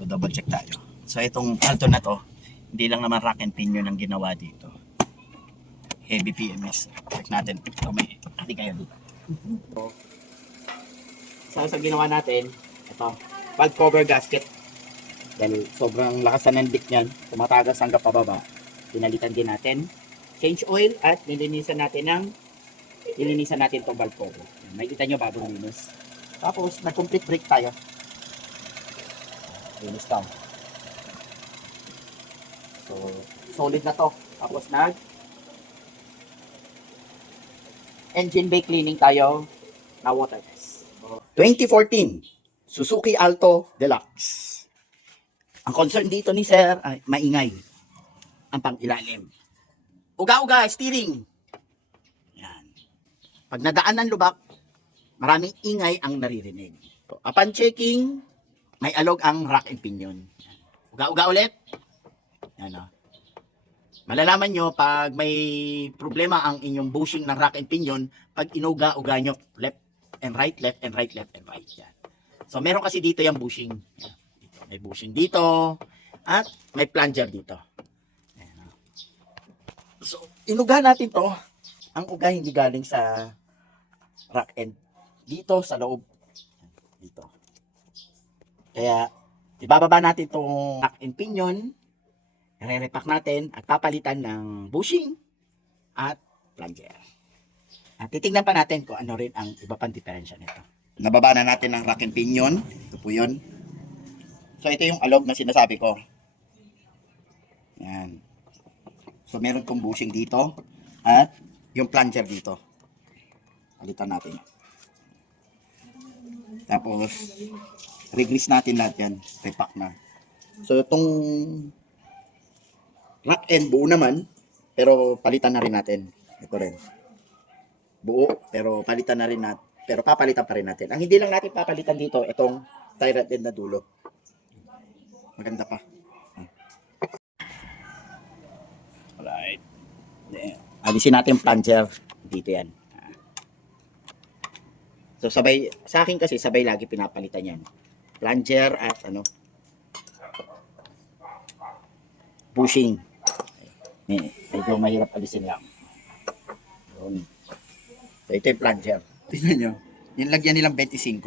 So double check tayo. So itong Alto na to, hindi lang naman rack and pinion ang ginawa dito. Heavy PMS. Check natin kung may hindi kayo dito. So sa ginawa natin, ito, valve cover gasket. Dahil sobrang lakas na ng leak niyan, tumatagas hanggang pababa. Pinalitan din natin. Change oil at nilinisan natin itong valve cover. Makikita nyo bagong linis. Tapos nag-complete brake tayo. Linis down. So solid na to. Tapos engine bay cleaning tayo na water test. 2014 Suzuki Alto Deluxe. Ang concern dito ni Sir ay maingay ang pang-ilalim. Uga-uga, steering. Yan. Pag nadaan ng lubak, maraming ingay ang naririnig. So, upon checking, may alog ang rack and pinion. Uga-uga ulit. Yan o. Malalaman nyo pag may problema ang inyong bushing ng rack and pinion, pag inuga-uga nyo, left and right, left and right, left and right. Yan. So, meron kasi dito yung bushing. Yan. May bushing dito at may plunger dito. Ayan. So, inuga natin to. Ang uga hindi galing sa rack end. Dito sa loob. Dito. Kaya, ibababa natin itong rack and pinion. I-repack natin at papalitan ng bushing at plunger. At titignan pa natin kung ano rin ang iba pang diferensya nito. Nababa na natin ang rack and pinion. Ito po yun. So, ito yung alog na sinasabi ko. Yan. So, meron kong bushing dito at yung plunger dito. Palitan natin. Tapos, re-grease natin lahat yan. Repack na. So, itong rack end buo naman, pero palitan na rin natin. Ito rin. Buo, pero palitan na rin natin. Pero papalitan pa rin natin. Ang hindi lang natin papalitan dito, itong tie rod end na dulo. Maganda pa. Alright. Alisin natin yung plunger. Dito yan. So sabay, sa akin kasi sabay lagi pinapalitan yan. Plunger at bushing. Medyo mahirap alisin lang. Yun. So ito yung plunger. Tingnan nyo. Yung lagyan nilang 25.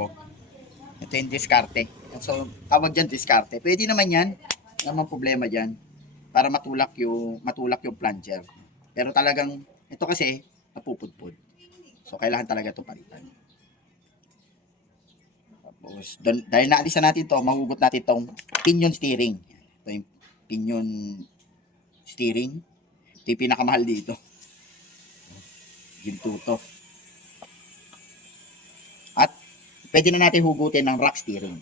Ito yung diskarte. So, tawag dyan diskarte. Pwede naman yan. Naman problema dyan. Para matulak yung plunger. Pero talagang, ito kasi, napupudpud. So, kailangan talaga ito palitan. Tapos, dahil naalisan natin to, mahugot natin itong pinion steering. Ito yung pinion steering. Ito yung pinakamahal dito. Ginto to. At, pwede na natin hugutin ng rack steering.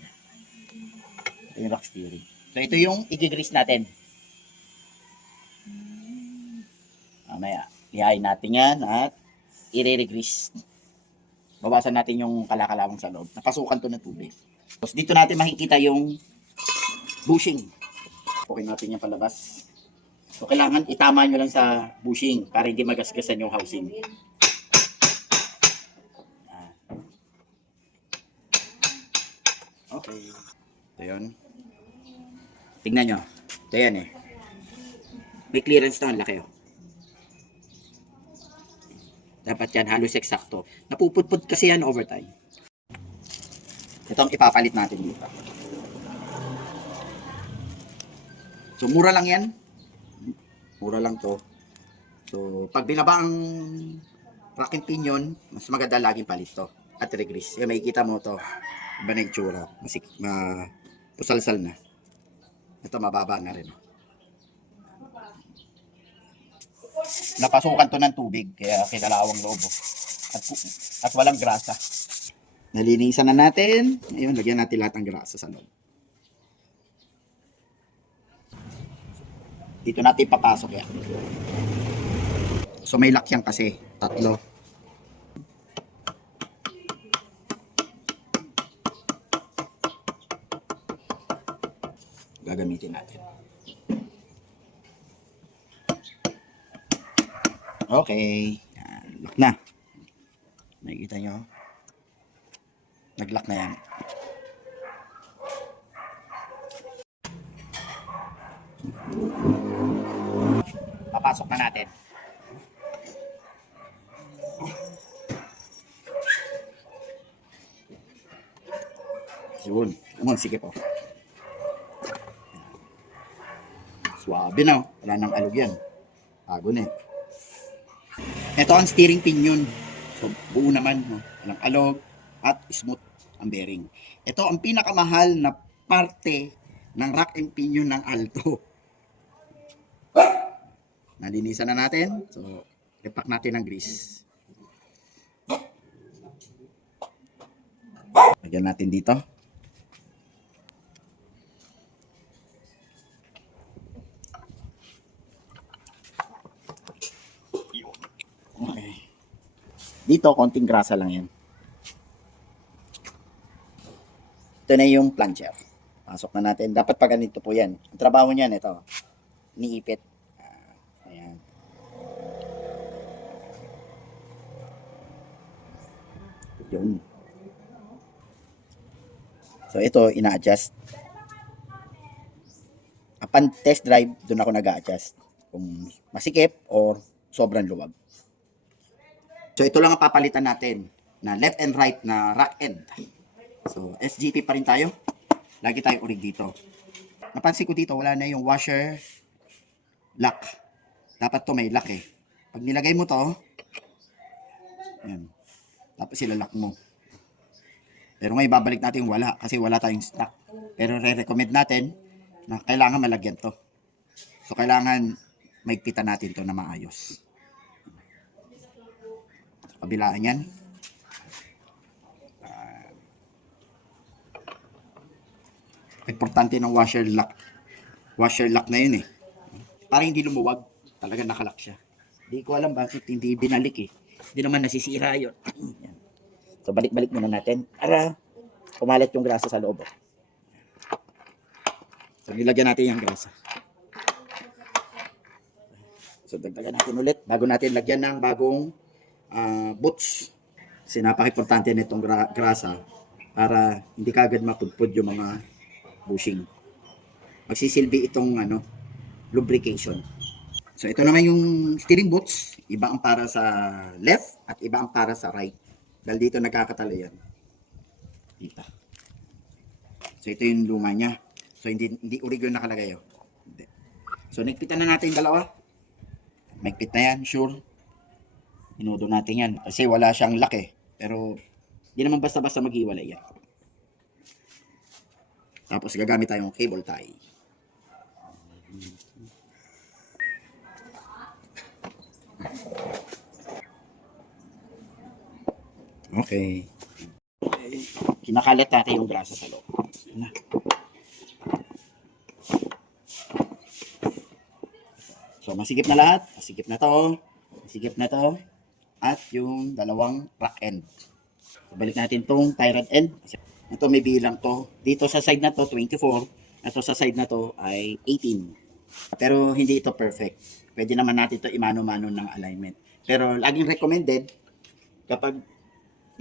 Ito yung rack steering. So, ito yung i-grease natin. Mamaya, ihain natin yan at i-re-grease. Bawasan natin yung kalakalawang sa loob. Napasukan to ng tubig. Tapos, dito natin makikita yung bushing. Okay natin yung palabas. So, kailangan itama nyo lang sa bushing para hindi magasgasan yung housing. Okay. Ito yun. Tingnan nyo. Ito yan eh. May clearance na. Laki oh. Dapat yan halos eksakto. Napupudpud kasi yan over time. Ito ang ipapalit natin dito. So mura lang yan. Mura lang to. So pag binaba ang rack and pinion, mas maganda laging palit to. At re-grease. Yan, makikita mo to. Iba na yung tsura. Pusalsal na. Ito mababa na rin. Napasukan to ng tubig kaya kinalawang loob. At walang grasa. Nalinisan na natin. Ayun, lagyan natin lahat ng grasa sa loob. Dito natin papasok yan. So may lock yan kasi. 3. Gagamitin natin. Okay. Yan. Lock na. Nakikita nyo? Nag-lock na yan. Papasok na natin. Yun. Sige po. Swabe na. Wala nang alog yan. Bago na eh. Ito ang steering pinion. So, buo naman. No? Walang alog at smooth ang bearing. Ito ang pinakamahal na parte ng rack and pinion ng Alto. Nalinisan na natin. So, repack natin ng grease. Lagyan natin dito. Okay. Dito, konting grasa lang yan. Ito na yung plunger. Pasok na natin. Dapat pa ganito po yan. Ang trabaho niyan, ito. Niipit. Ayan. Yun. So, ito, ina-adjust. Upon test drive, doon ako nag-a-adjust. Kung masikip or sobrang luwag. So, ito lang ang papalitan natin na left and right na rack end. So, SGP pa rin tayo. Lagi tayong urig dito. Napansin ko dito, wala na yung washer lock. Dapat to may lock eh. Pag nilagay mo to, yan. Tapos ilalak mo. Pero ngayon babalik natin wala kasi wala tayong stock. Pero re-recommend natin na kailangan malagyan to. So, kailangan maigpitan natin to na maayos. Sa kabilaan yan. Importante ng washer lock. Washer lock na yun eh. Para hindi lumuwag. Talaga nakalock siya. Hindi ko alam bakit hindi binalik eh. Hindi naman nasisira yun. So balik-balik muna natin para pumalit yung grasa sa loob. So nilagyan natin yung grasa. So dagdagan natin ulit bago natin lagyan ng bagong boots. Kasi napaka-importante nitong grasa para hindi kagad mapudpud yung mga bushing. Magsisilbi itong lubrication. So ito naman yung steering boots, iba ang para sa left at iba ang para sa right. Dahil dito nagkakatalo yan. Dito. So ito yung luma niya. So hindi urig yung nakalagay. Oh. Hindi. So nagpitan na natin yung dalawa. Magpit na yan, sure. Inudo natin yan. Kasi wala siyang lock eh. Pero hindi naman basta-basta maghiwalay yan. Tapos gagamit tayong cable tie. Okay. Kinakalat natin yung grasa sa loob. So masigip na lahat. Masigip na to. Masigip na to. At yung dalawang rack end. So, balik natin tong tie rod end. Ito may bilang to. Dito sa side na to 24. Ito sa side na to ay 18. Pero hindi ito perfect. Pwede naman natin ito imano-mano ng alignment. Pero laging recommended kapag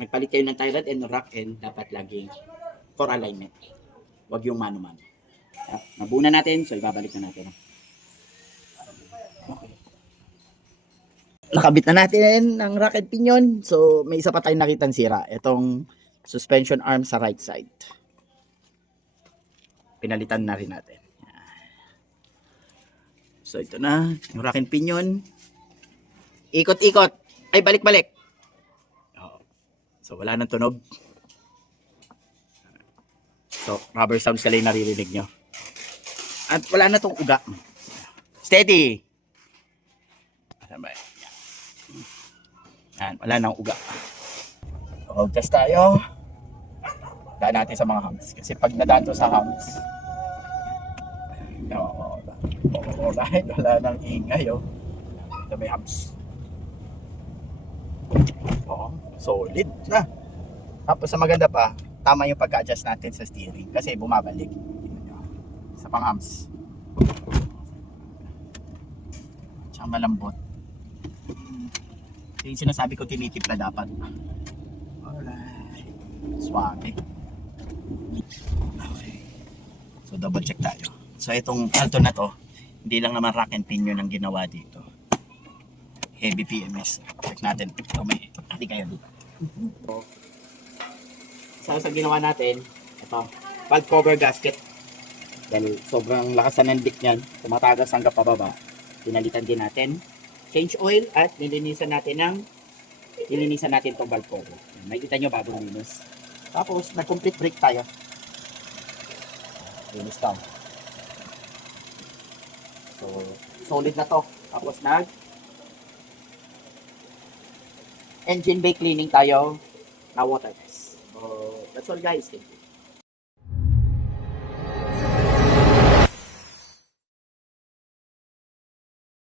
nagpalit kayo ng tie rod end o rack end, dapat laging for alignment. Huwag yung mano-mano. Nabuo na natin, so ibabalik na natin. Okay. Nakabit na natin ang rack and pinion. So may isa pa tayong nakitang sira. Itong suspension arm sa right side. Pinalitan na rin natin. So ito na, yung rack and pinion. Ikot-ikot. Ay, balik-balik. So wala nang tunog. So rubber sounds ka lang naririnig nyo. At wala na tong uga. Steady. Yan, wala nang uga. So test tayo. Daan natin sa mga humps. Kasi pag nadaan to sa humps, alright, wala nang ingay. Ito may humps. Solid na. Tapos sa maganda pa, tama yung pagka-adjust natin sa steering. Kasi bumabalik. Sa pang humps. Tsaka malambot. Yung sinasabi ko, tinitipla dapat. Alright. Swabe. Okay. So double check tayo. So itong Alto na to, Hindi lang naman rack and pinion ang ginawa dito. Heavy PMS. Check natin. Ito may, hindi kayo dito. Isa sa ginawa natin, ito, valve cover gasket. Dahil sobrang lakas na ng leak niyan, tumatagas hanggang pababa. Pinalitan din natin. Change oil at nilinisan natin itong valve cover. Makikita nyo bagong linis. Tapos, nag-complete brake tayo. Linis daw. So, solid na to. Tapos, engine bay cleaning tayo na water test. So, that's all guys. Thank you.